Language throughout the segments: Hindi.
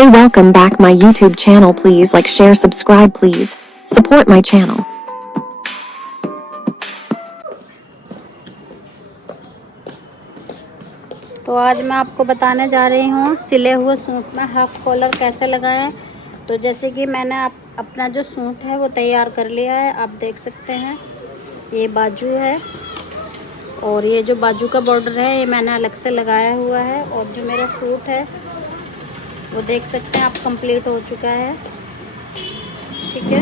Hey, welcome back my YouTube channel. Please like, share, subscribe please. Support my channel. तो आज मैं आपको बताने जा रही हूँ सिले हुए सूट में हाफ कॉलर कैसे लगाएं। तो जैसे कि मैंने अपना जो सूट है वो तैयार कर लिया है, आप देख सकते हैं। ये बाजू है और ये जो बाजू का बॉर्डर है ये मैंने अलग से लगाया हुआ है। और जो मेरा सूट है वो देख सकते हैं आप, कंप्लीट हो चुका है। ठीक है,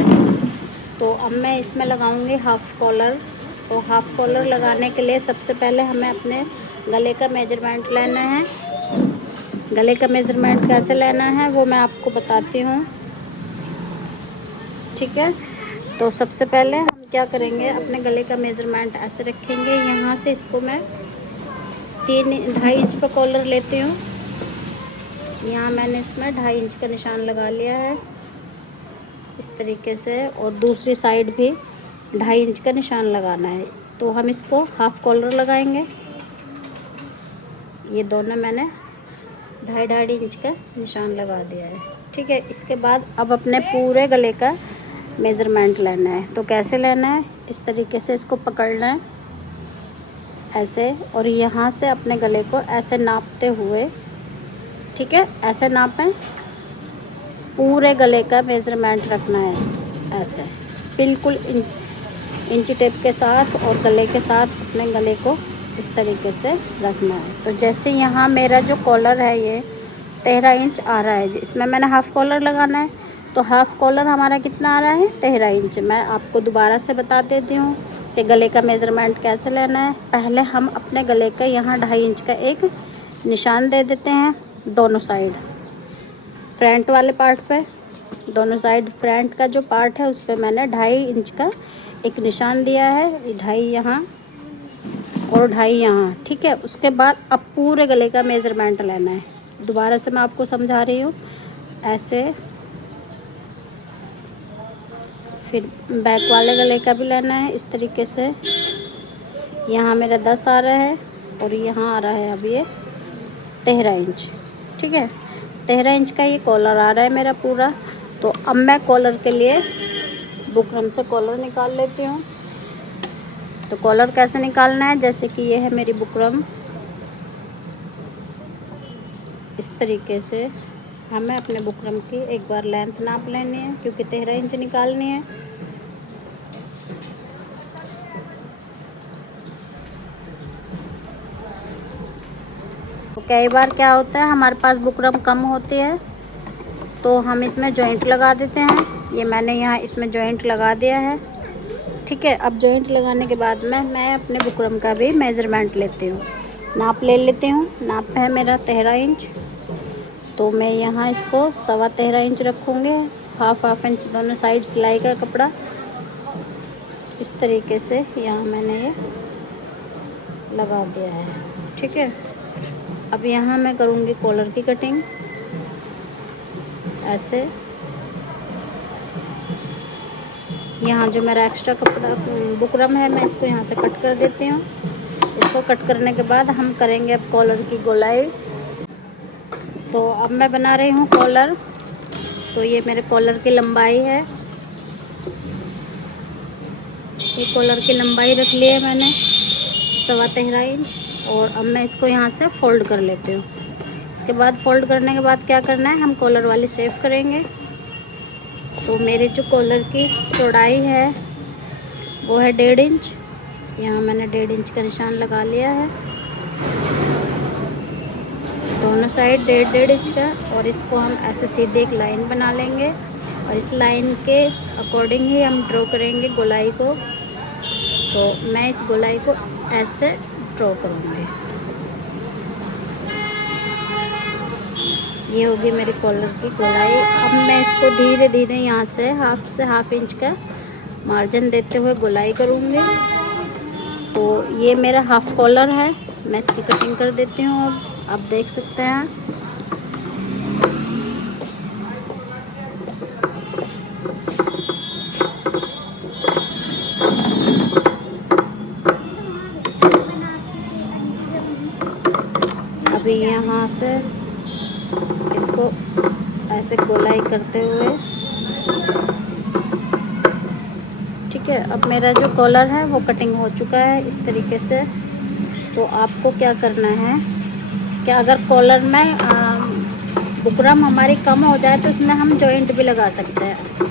तो अब मैं इसमें लगाऊंगी हाफ कॉलर। तो हाफ कॉलर लगाने के लिए सबसे पहले हमें अपने गले का मेजरमेंट लेना है। गले का मेज़रमेंट कैसे लेना है वो मैं आपको बताती हूँ। ठीक है, तो सबसे पहले हम क्या करेंगे, अपने गले का मेज़रमेंट ऐसे रखेंगे। यहाँ से इसको मैं 2.5 इंच पर कॉलर लेती हूँ। यहाँ मैंने इसमें 2.5 इंच का निशान लगा लिया है इस तरीके से, और दूसरी साइड भी 2.5 इंच का निशान लगाना है। तो हम इसको हाफ कॉलर लगाएंगे। ये दोनों मैंने 2.5 इंच का निशान लगा दिया है। ठीक है, इसके बाद अब अपने पूरे गले का मेज़रमेंट लेना है। तो कैसे लेना है, इस तरीके से इसको पकड़ना है ऐसे, और यहाँ से अपने गले को ऐसे नापते हुए, ठीक है, ऐसे नापें। पूरे गले का मेज़रमेंट रखना है ऐसे, बिल्कुल इंची टेप के साथ और गले के साथ अपने गले को इस तरीके से रखना है। तो जैसे यहाँ मेरा जो कॉलर है ये 13 इंच आ रहा है, इसमें मैंने हाफ कॉलर लगाना है। तो हाफ कॉलर हमारा कितना आ रहा है, 13 इंच। मैं आपको दोबारा से बता देती हूँ कि गले का मेज़रमेंट कैसे लेना है। पहले हम अपने गले का यहाँ 2.5 इंच का एक निशान दे देते हैं दोनों साइड, फ्रंट वाले पार्ट पे। दोनों साइड फ्रंट का जो पार्ट है उस पर मैंने 2.5 इंच का एक निशान दिया है, 2.5 यहाँ और 2.5 यहाँ। ठीक है, उसके बाद अब पूरे गले का मेज़रमेंट लेना है। दोबारा से मैं आपको समझा रही हूँ ऐसे। फिर बैक वाले गले का भी लेना है इस तरीके से। यहाँ मेरा 10 आ रहा है और यहाँ आ रहा है अब ये 13 इंच। ठीक है, 13 इंच का ये कॉलर आ रहा है मेरा पूरा। तो अब मैं कॉलर के लिए बुकरम से कॉलर निकाल लेती हूँ। तो कॉलर कैसे निकालना है, जैसे कि ये है मेरी बुकरम, इस तरीके से हमें अपने बुकरम की एक बार लेंथ नाप लेनी है, क्योंकि 13 इंच निकालनी है। तो कई बार क्या होता है, हमारे पास बुकरम कम होती है तो हम इसमें जॉइंट लगा देते हैं। ये मैंने यहाँ इसमें जॉइंट लगा दिया है। ठीक है, अब जॉइंट लगाने के बाद में मैं अपने बुकरम का भी मेज़रमेंट लेती हूँ, नाप ले लेती हूँ। नाप है मेरा 13 इंच, तो मैं यहाँ इसको 13.25 इंच रखूँगी। हाफ इंच दोनों साइड सिलाई का कपड़ा इस तरीके से यहाँ मैंने ये लगा दिया है। ठीक है, अब यहाँ मैं करूँगी कॉलर की कटिंग ऐसे। यहाँ जो मेरा एक्स्ट्रा कपड़ा बुकरम है मैं इसको यहाँ से कट कर देती हूँ। इसको कट करने के बाद हम करेंगे अब कॉलर की गोलाई। तो अब मैं बना रही हूँ कॉलर। तो ये मेरे कॉलर की लंबाई है, ये कॉलर की लंबाई रख ली है मैंने 13.25 इंच। और अब मैं इसको यहाँ से फोल्ड कर लेती हूँ। इसके बाद फोल्ड करने के बाद क्या करना है, हम कॉलर वाली शेप करेंगे। तो मेरे जो कॉलर की चौड़ाई है वो है 1.5 इंच। यहाँ मैंने 1.5 इंच का निशान लगा लिया है दोनों साइड 1.5 इंच का। और इसको हम ऐसे सीधे एक लाइन बना लेंगे और इस लाइन के अकॉर्डिंग ही हम ड्रॉ करेंगे गोलाई को। तो मैं इस गोलाई को ऐसे ड्रॉ करूँगी। ये होगी मेरी कॉलर की गोलाई। अब मैं इसको धीरे धीरे यहाँ से हाफ इंच का मार्जिन देते हुए गोलाई करूँगी। तो ये मेरा हाफ कॉलर है, मैं इसकी कटिंग कर देती हूँ। अब आप देख सकते हैं। अभी यहाँ से इसको ऐसे गोलाई करते हुए। ठीक है, अब मेरा जो कॉलर है वो कटिंग हो चुका है इस तरीके से। तो आपको क्या करना है कि अगर कॉलर में बुकरम हमारी कम हो जाए तो उसमें हम जॉइंट भी लगा सकते हैं।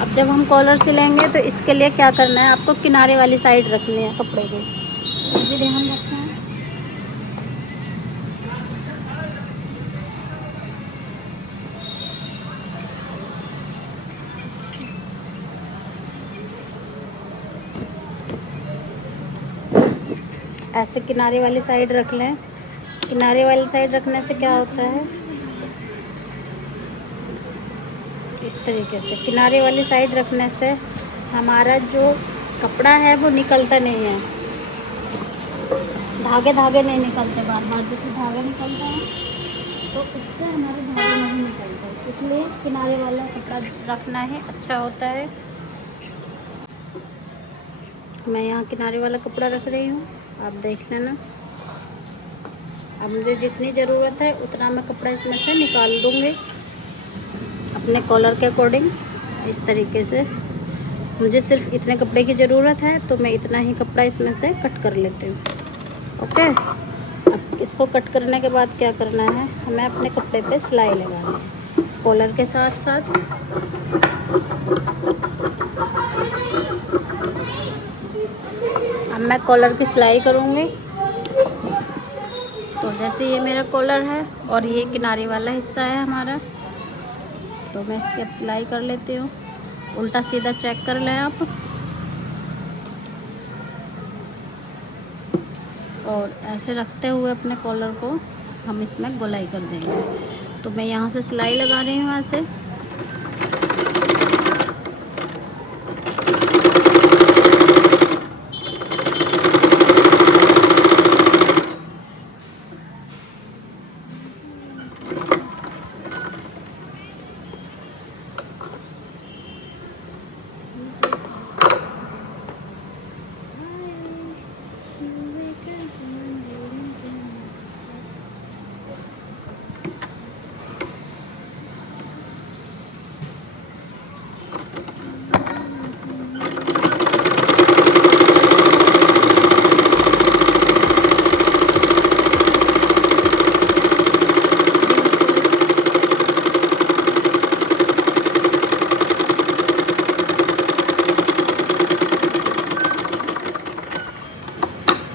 अब जब हम कॉलर सिलेंगे तो इसके लिए क्या करना है, आपको किनारे वाली साइड रखनी है कपड़े की, ये भी ध्यान रखना है। ऐसे किनारे वाली साइड रख लें। किनारे वाली साइड रखने से क्या होता है, इस तरीके से किनारे वाली साइड रखने से हमारा जो कपड़ा है वो निकलता नहीं है, धागे धागे नहीं निकलते बार बार। जैसे धागे निकलते हैं तो उससे हमारे धागे नहीं निकलते, इसलिए किनारे वाला कपड़ा रखना है, अच्छा होता है। मैं यहाँ किनारे वाला कपड़ा रख रही हूँ, आप देख लेना। अब मुझे जितनी ज़रूरत है उतना मैं कपड़ा इसमें से निकाल दूँगी अपने कॉलर के अकॉर्डिंग। इस तरीके से मुझे सिर्फ इतने कपड़े की ज़रूरत है तो मैं इतना ही कपड़ा इसमें से कट कर लेती हूँ। ओके, अब इसको कट करने के बाद क्या करना है, हमें अपने कपड़े पे सिलाई लगानी है कॉलर के साथ साथ। अब मैं कॉलर की सिलाई करूँगी। तो जैसे ये मेरा कॉलर है और ये किनारे वाला हिस्सा है हमारा, तो मैं इसकी अब सिलाई कर लेती हूँ। उल्टा सीधा चेक कर लें आप, और ऐसे रखते हुए अपने कॉलर को हम इसमें गोलाई कर देंगे। तो मैं यहाँ से सिलाई लगा रही हूँ ऐसे।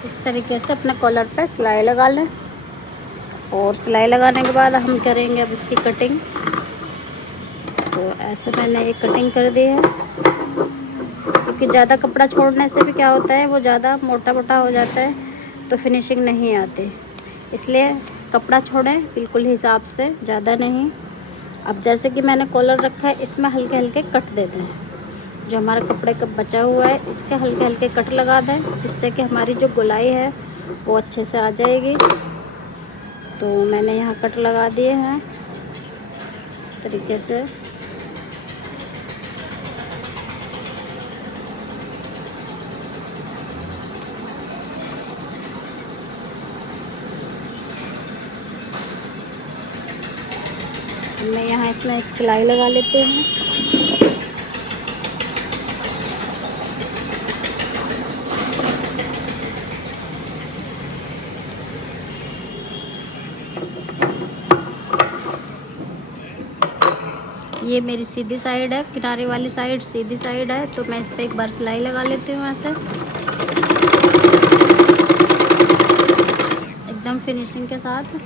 इस तरीके से अपने कॉलर पे सिलाई लगा लें, और सिलाई लगाने के बाद हम करेंगे अब इसकी कटिंग। तो ऐसे मैंने एक कटिंग कर दी है, क्योंकि ज़्यादा कपड़ा छोड़ने से भी क्या होता है, वो ज़्यादा मोटा मोटा हो जाता है तो फिनिशिंग नहीं आती। इसलिए कपड़ा छोड़ें बिल्कुल हिसाब से, ज़्यादा नहीं। अब जैसे कि मैंने कॉलर रखा है, इसमें हल्के हल्के कट देते हैं। जो हमारा कपड़े का बचा हुआ है इसके हल्के हल्के कट लगा दें, जिससे कि हमारी जो गोलाई है वो अच्छे से आ जाएगी। तो मैंने यहाँ कट लगा दिए हैं इस तरीके से। मैं यहाँ इसमें एक सिलाई लगा लेती हूँ। ये मेरी सीधी साइड है, किनारे वाली साइड सीधी साइड है, तो मैं इस पर एक बार सिलाई लगा लेती हूँ ऐसे, एकदम फिनिशिंग के साथ।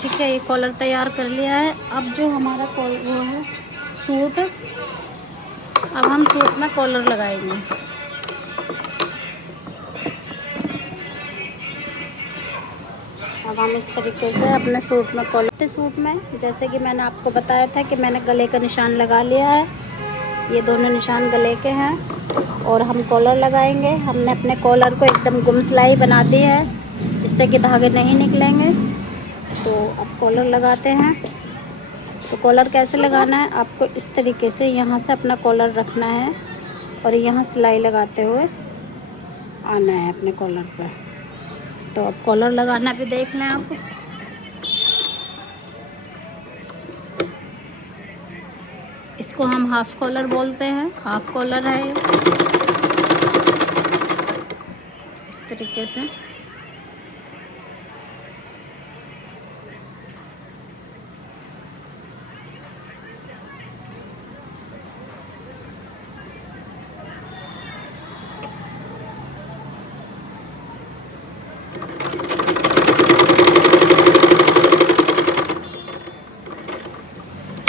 ठीक है, ये कॉलर तैयार कर लिया है। अब जो हमारा वो है सूट, अब हम सूट में कॉलर लगाएंगे। अब हम इस तरीके से अपने सूट में कॉलर, सूट में जैसे कि मैंने आपको बताया था कि मैंने गले का निशान लगा लिया है। ये दोनों निशान गले के हैं और हम कॉलर लगाएंगे। हमने अपने कॉलर को एकदम गुम सिलाई बना दी है जिससे कि धागे नहीं निकलेंगे। तो अब कॉलर लगाते हैं। तो कॉलर कैसे लगाना है, आपको इस तरीके से यहाँ से अपना कॉलर रखना है और यहाँ सिलाई लगाते हुए आना है अपने कॉलर पर। तो अब कॉलर लगाना भी देख लें आप। इसको हम हाफ कॉलर बोलते हैं, हाफ कॉलर है ये। इस तरीके से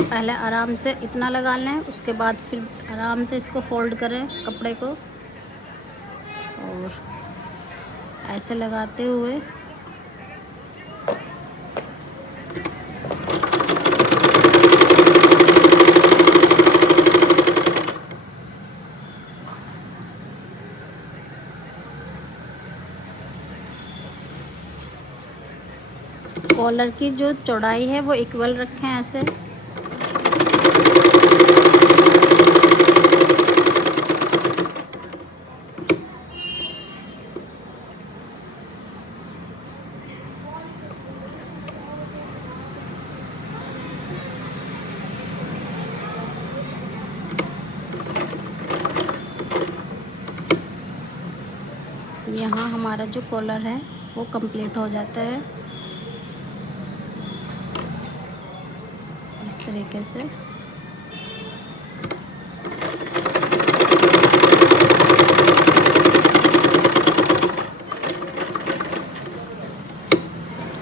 पहले आराम से इतना लगा लें, उसके बाद फिर आराम से इसको फोल्ड करें कपड़े को और ऐसे लगाते हुए कॉलर की जो चौड़ाई है वो इक्वल रखें ऐसे। यहाँ हमारा जो कॉलर है वो कंप्लीट हो जाता है इस तरीके से।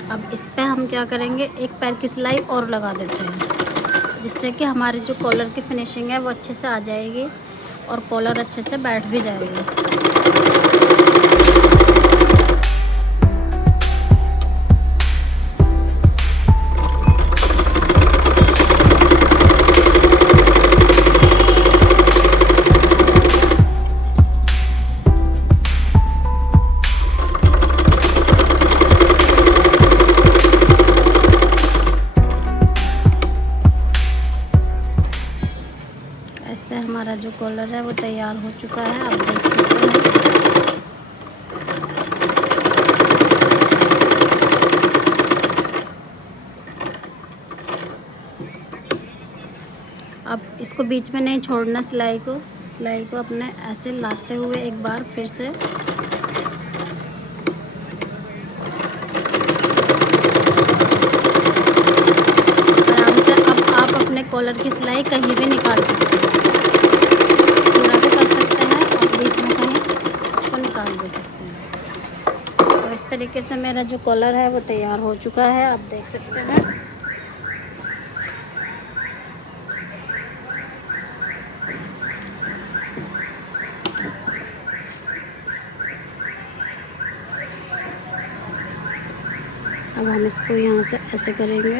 अब इस पे हम क्या करेंगे, एक पैर की सिलाई और लगा देते हैं जिससे कि हमारी जो कॉलर की फिनिशिंग है वो अच्छे से आ जाएगी और कॉलर अच्छे से बैठ भी जाएगी। ऐसे हमारा जो कॉलर है वो तैयार हो चुका है, आप देख सकते हैं। अब इसको बीच में नहीं छोड़ना, सिलाई को अपने ऐसे लाते हुए एक बार फिर से आराम से। अब आप अपने कॉलर की सिलाई कहीं भी निकाल सकते हैं, पूरा भी कर सकते हैं और बीच में कहीं इसको निकाल भी सकते हैं। तो इस तरीके से मेरा जो कॉलर है वो तैयार हो चुका है, आप देख सकते हैं। अब हम इसको यहाँ से ऐसे करेंगे।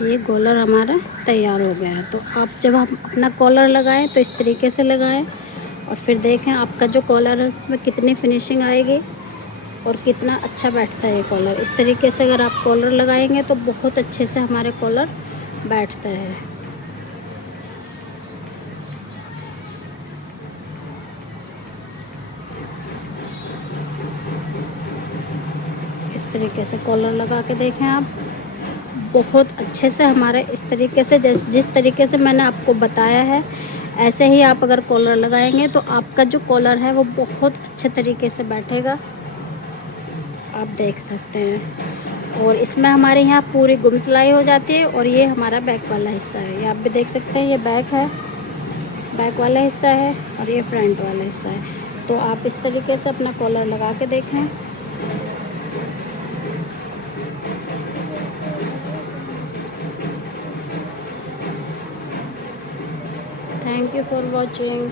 ये कॉलर हमारा तैयार हो गया है। तो आप जब आप अपना कॉलर लगाएं तो इस तरीके से लगाएं और फिर देखें आपका जो कॉलर है उसमें कितनी फिनिशिंग आएगी और कितना अच्छा बैठता है ये कॉलर। इस तरीके से अगर आप कॉलर लगाएंगे तो बहुत अच्छे से हमारे कॉलर बैठता है। इस तरीके से कॉलर लगा के देखें आप, बहुत अच्छे से हमारे इस तरीके से जिस तरीके से मैंने आपको बताया है, ऐसे ही आप अगर कॉलर लगाएंगे तो आपका जो कॉलर है वो बहुत अच्छे तरीके से बैठेगा, आप देख सकते हैं। और इसमें हमारे यहाँ पूरी गुम सिलाई हो जाती है। और ये हमारा बैक वाला हिस्सा है, ये आप भी देख सकते हैं, ये बैक है, बैक वाला हिस्सा है और ये फ्रंट वाला हिस्सा है। तो आप इस तरीके से अपना कॉलर लगा के देखें। Thank you for watching.